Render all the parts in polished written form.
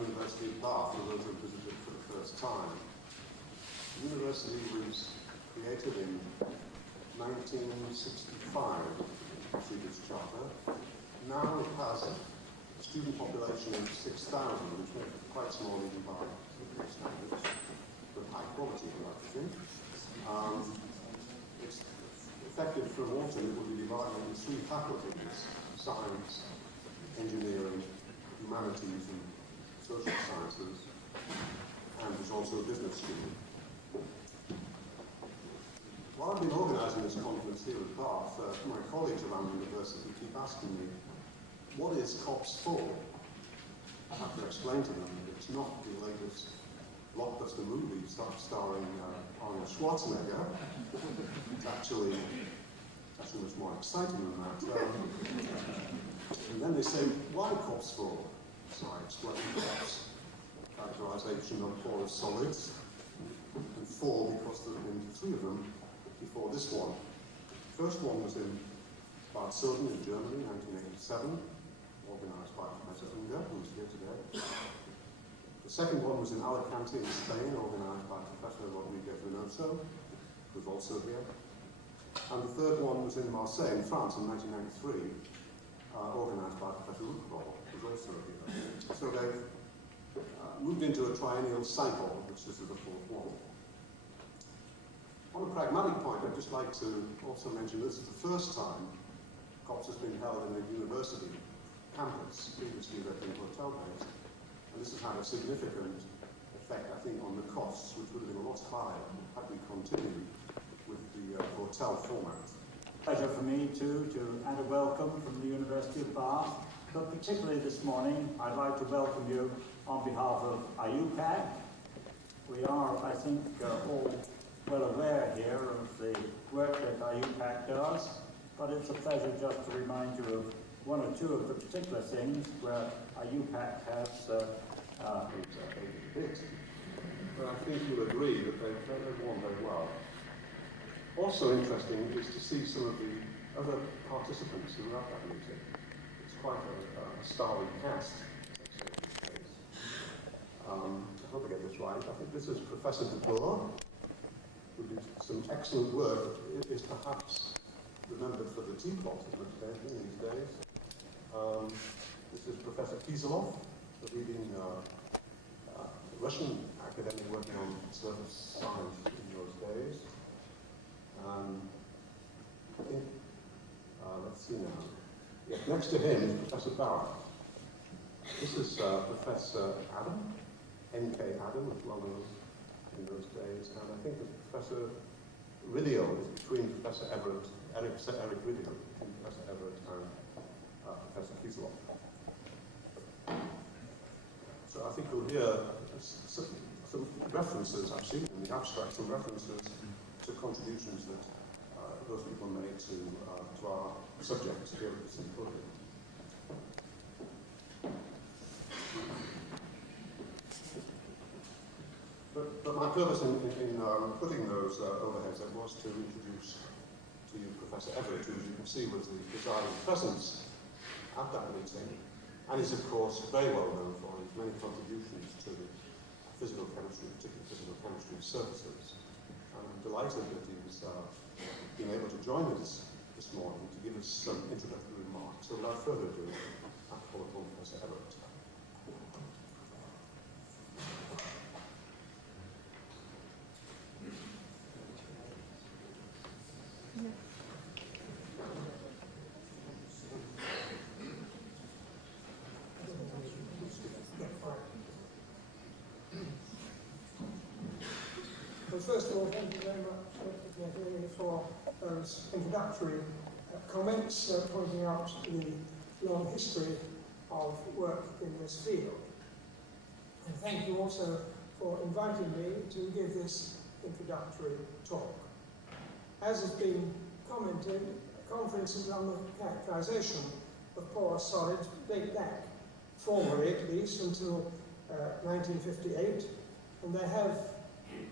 University of Bath, for those who visited for the first time. The university was created in 1965, the previous charter. Now it has a student population of 6,000, which makes it quite small even by UK standards, but high quality, I like to think. It's effective from autumn. It will be divided into 3 faculties: science, engineering, humanities and social sciences, and there's also a business school. While I've been organising this conference here at Bath, my colleagues around the university keep asking me, what is COPS for? I have to explain to them that it's not the latest blockbuster movie starring Arnold Schwarzenegger. It's actually much more exciting than that. And then they say, why COPS for? So I explain COPS, characterisation of porous solids, and 4 because there have been 3 of them before this one. The first one was in Adsorption in Germany, 1987, organised by Professor Unger, who's here today. The second one was in Alicante in Spain, organised by Professor Rodriguez Reynoso, who's also here. And the third one was in Marseille in France in 1993, organised by Professor Ruckrol, who's also here. So they've moved into a triennial cycle, which this is the 4th one. On a pragmatic point, I'd just like to also mention this is the first time COPS has been held in a university campus. Previously they've been hotel-based, and this has had a significant effect, I think, on the costs, which would have been a lot higher had we continued with the hotel format. Pleasure for me too to add a welcome from the University of Bath, but particularly this morning I'd like to welcome you on behalf of IUPAC. We are, I think, all well aware here of the work that IUPAC does, but it's a pleasure just to remind you of 1 or 2 of the particular things where IUPAC has bit. But I think you'll agree that they've won very well. Also interesting is to see some of the other participants who were at that meeting. It's quite a starry cast. I hope I get this right. I think this is Professor de Boer, who did some excellent work. It is perhaps remembered for the teapot in these days. This is Professor Kiselov, the leading Russian academic working on surface science in those days. I think, let's see now. Yeah, next to him is Professor Barrett. This is Professor Adam, N.K. Adam, was well known in those days. And I think that Professor Ridio is between Professor Everett, Eric Ridio, between Professor Everett and Professor Kiselov. So I think you'll hear some references, actually, in the abstract, some references to contributions that those people made to our subjects here at the symposium. But my purpose in putting those overheads was to introduce to you Professor Everett, who, as you can see, was the presiding presence at that meeting, and is, of course, very well known for his many contributions to physical chemistry, particularly physical chemistry of surfaces. And I'm delighted that he's been able to join us this morning to give us some introductory remarks. So without further ado, I call upon Professor Everett. Well, first of all, thank you very much for those introductory comments pointing out the long history of work in this field. And thank you also for inviting me to give this introductory talk. As has been commented, conferences on the characterization of porous solids date back, formally at least, until 1958, and they have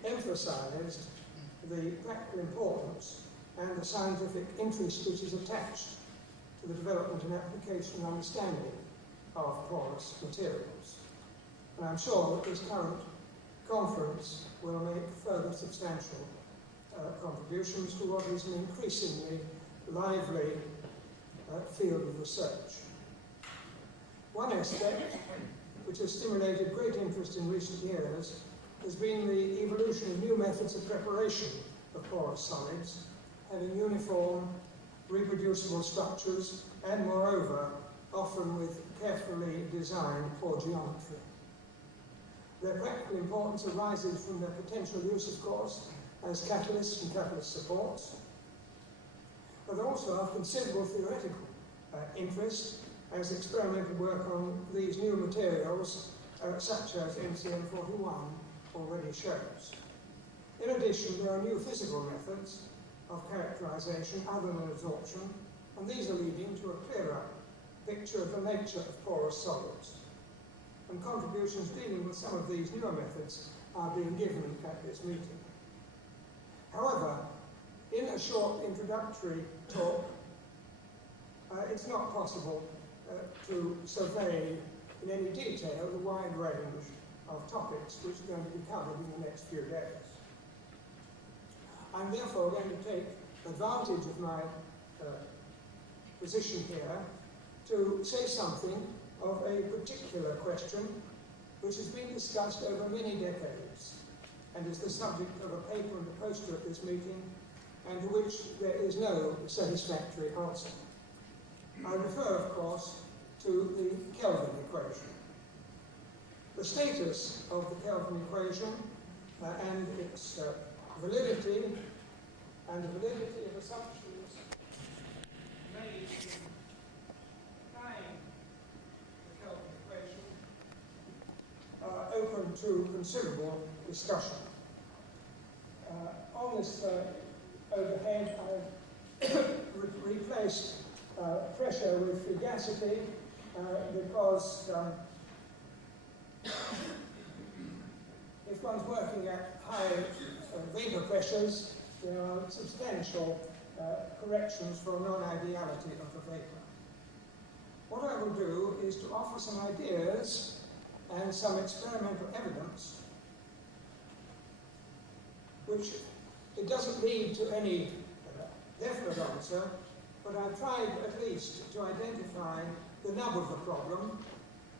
emphasized the practical importance and the scientific interest which is attached to the development and application and understanding of porous materials. And I'm sure that this current conference will make further substantial contributions to what is an increasingly lively field of research. One aspect which has stimulated great interest in recent years has been the evolution of new methods of preparation of porous solids, having uniform, reproducible structures, and moreover, often with carefully designed pore geometry. Their practical importance arises from their potential use, of course, as catalysts and catalyst supports, but also of considerable theoretical interest as experimental work on these new materials, such as NCM41, already shows. In addition, there are new physical methods of characterization other than adsorption, and these are leading to a clearer picture of the nature of porous solids. And contributions dealing with some of these newer methods are being given at this meeting. However, in a short introductory talk, it's not possible to survey in any detail the wide range of topics which are going to be covered in the next few days. I'm therefore going to take advantage of my position here to say something of a particular question which has been discussed over many decades and is the subject of a paper and a poster at this meeting, and to which there is no satisfactory answer. I refer, of course, to the Kelvin equation. The status of the Kelvin equation and its validity and the validity of assumptions made in applying the Kelvin equation are open to considerable discussion. On this overhead, I've replaced pressure with fugacity because if one's working at high vapor pressures, there are substantial corrections for non-ideality of the vapor. What I will do is to offer some ideas and some experimental evidence, which it doesn't lead to any definite answer, but I've tried at least to identify the nub of the problem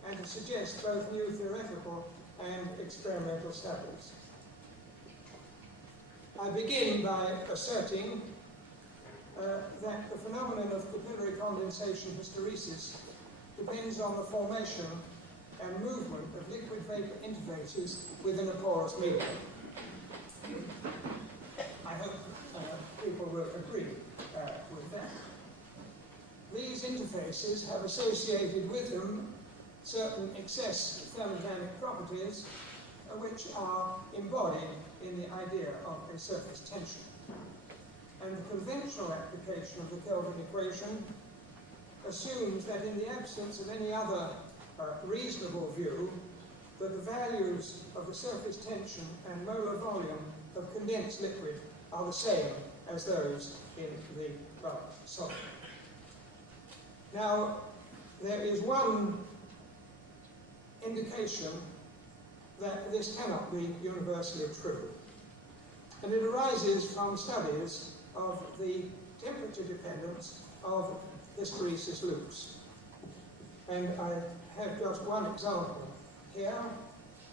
and to suggest both new theoretical and experimental studies. I begin by asserting that the phenomenon of capillary condensation hysteresis depends on the formation and movement of liquid vapor interfaces within a porous medium. I hope people will agree with that. These interfaces have associated with them certain excess thermodynamic properties which are embodied in the idea of a surface tension. And the conventional application of the Kelvin equation assumes that in the absence of any other reasonable view, that the values of the surface tension and molar volume of condensed liquid are the same as those in the bulk solid. Now, there is one indication that this cannot be universally true, and it arises from studies of the temperature dependence of hysteresis loops. And I have just one example here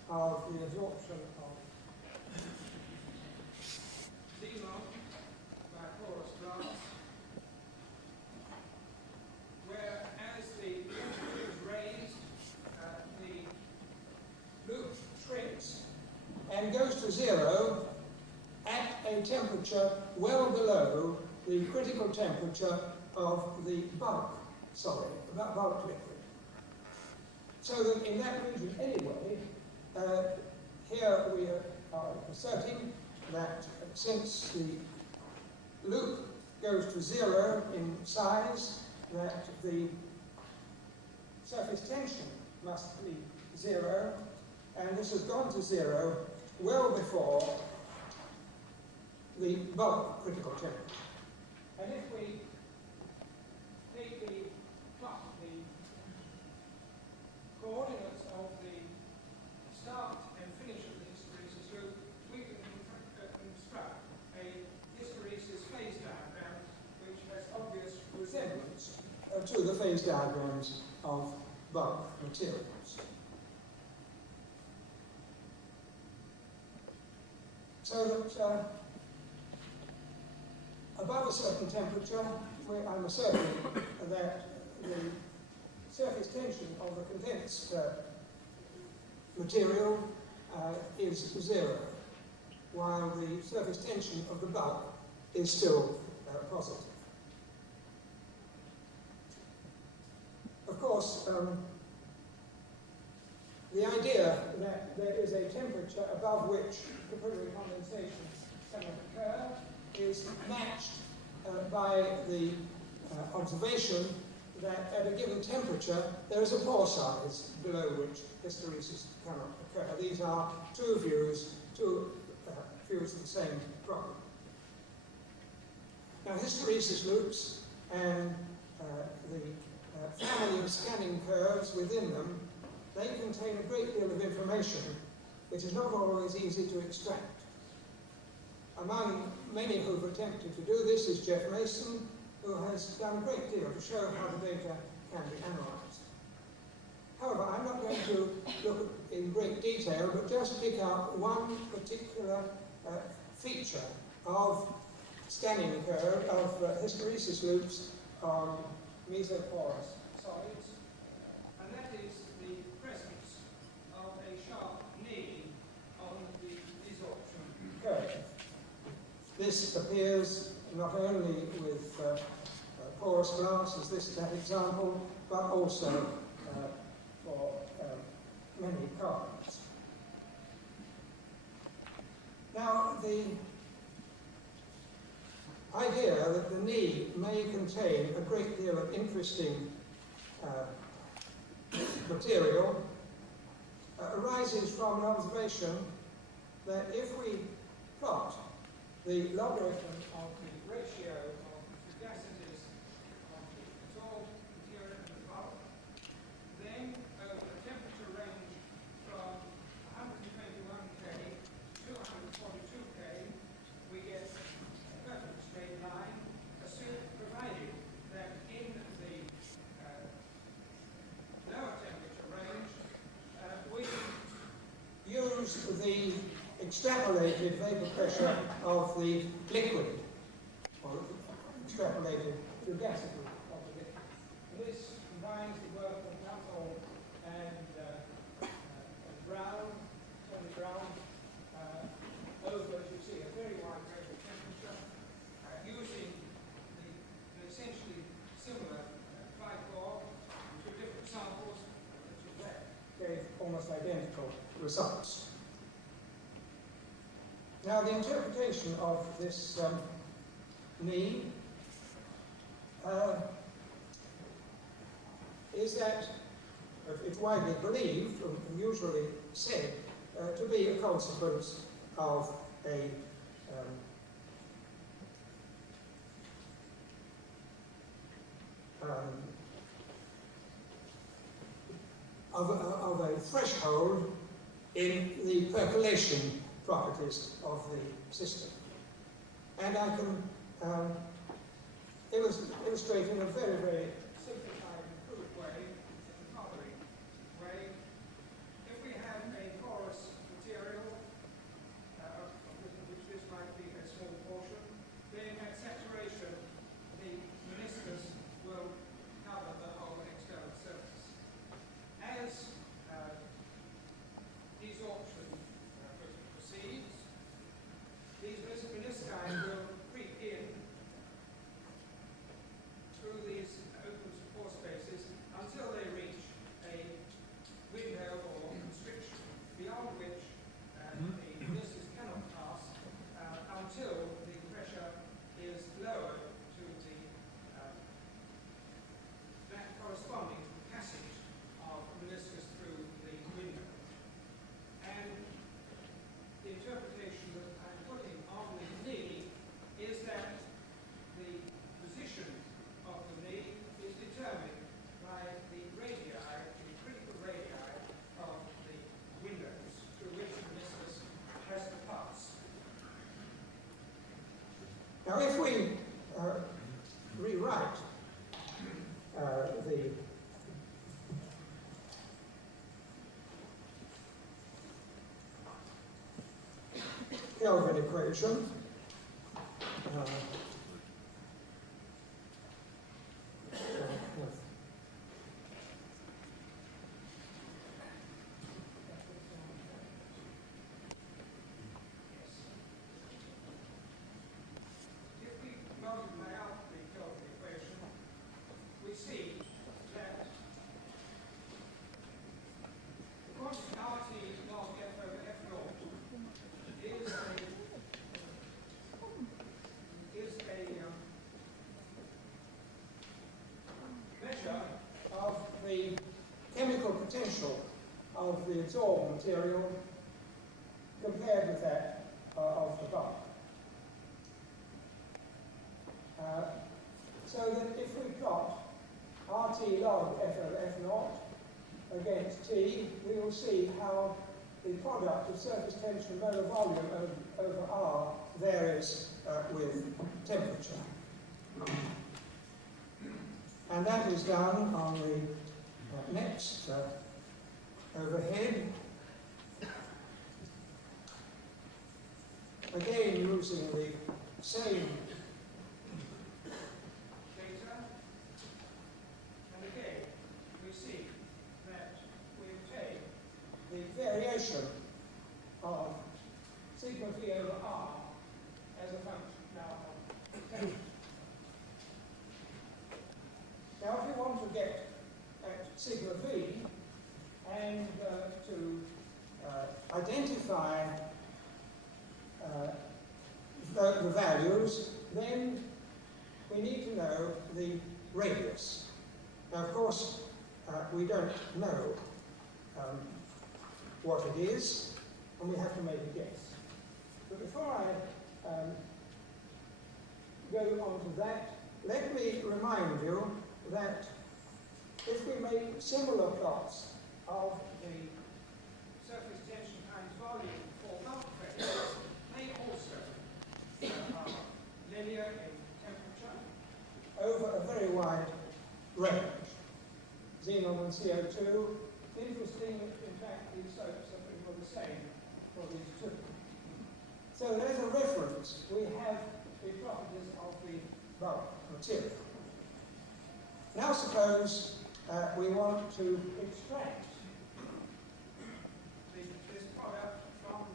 of the adsorption of xenon by porous glass, where as the temperature is raised, the loop shrinks and goes to zero at a temperature well below the critical temperature of the bulk solid, bulk liquid. So that in that region anyway, here we are asserting that since the loop goes to zero in size, that the surface tension must be zero, and this has gone to zero well before the bulk critical temperature. And if we take the coordinates of the diagrams of bulk materials. So that above a certain temperature, I'm asserting that the surface tension of the condensed material is zero, while the surface tension of the bulk is still positive. Of course, the idea that there is a temperature above which capillary condensation cannot occur is matched by the observation that at a given temperature there is a pore size below which hysteresis cannot occur. These are two views of the same problem. Now, hysteresis loops and the family of scanning curves within them, they contain a great deal of information which is not always easy to extract. Among many who've attempted to do this is Jeff Mason, who has done a great deal to show how the data can be analysed. However, I'm not going to look in great detail, but just pick out one particular feature of scanning curve of hysteresis loops on mesoporous solids, and that is the presence of a sharp knee on the adsorption curve. This appears not only with porous glass, as that example, but also for many carbonates. Now, the idea that the knee may contain a great deal of interesting material arises from an observation that if we plot the logarithm of the ratio of fugacities of the adsorbed material and the bulk, then over a temperature range from 121K to 242K, we get a perfect straight line, provided that in the lower temperature range, we use the extrapolated vapor pressure of the liquid, or extrapolated fugacity of the liquid. And this combines the work of Nuttall and Brown, Tony Brown, over, as you see, a very wide range of temperature, using the essentially similar 5-4 two different samples, which gave almost identical results. Now, the interpretation of this knee is that it's widely believed, and usually said, to be a consequence of a threshold in the percolation properties of the system. And I can illustrate in a very, very simplified and crude way, in the following way. If we have a porous material, which this might be a small portion, then at saturation, the meniscus will cover the whole external surface. As desorption proceeds, these menisci will creep in through these Kelvin equation. If we multiply out the Kelvin equation, we see that the quantity RT log F over F naught is a measure Of the chemical potential of the adsorbed material compared with that of the bulk. So that if we plot RT log F over F naught against T, we will see how the product of surface tension and molar volume over R varies with temperature. And that is done on the next overhead. Again, using the same data, and again we see that we obtain the variation of sigma V over R as a function now of temperature. Now, if we want to get at sigma V and to identify the values, then we need to know the radius. Now, of course, we don't know what it is, and we have to make a guess. But before I go on to that, let me remind you that if we make similar plots of the surface tension times volume for bulk pressures, they also are linear in temperature. over a very wide range, xenon and CO2, interesting, in fact, these slopes are pretty well the same for these two. So as a reference, we have the properties of the bulk material. Now suppose we want to extract This product from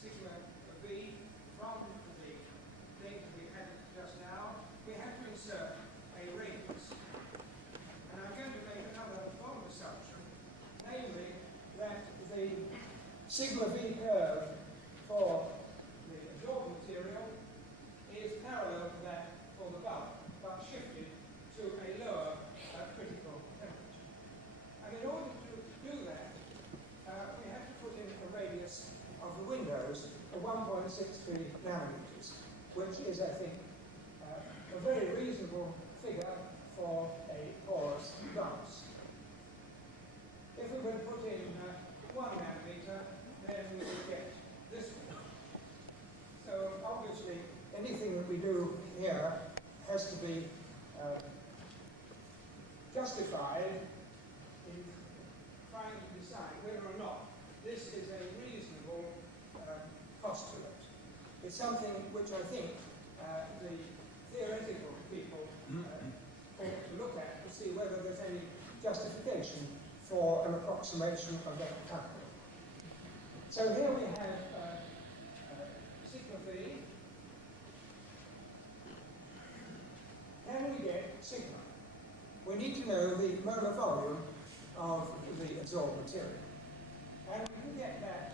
sigma V from the thing we had just now, we have to insert a radius. And I'm going to make another bold assumption, namely that the sigma V curve for the absorbed material is parallel to that for the bulk, but shifted to a lower critical temperature. And in order to do that, we have to put in a radius of the windows of 1.63 nanometers, which is, I think, a very reasonable figure for a porous glass. If we were to put in 1 nanometer, then we would get this one. So obviously, anything that we do here has to be justified in trying to decide whether or not this is a reasonable postulate. It's something which I think the theoretical people ought to look at to see whether there's any justification for an approximation of that kind. So here we have sigma V. Can we get sigma? We need to know the molar volume of the adsorbed material. And we can get that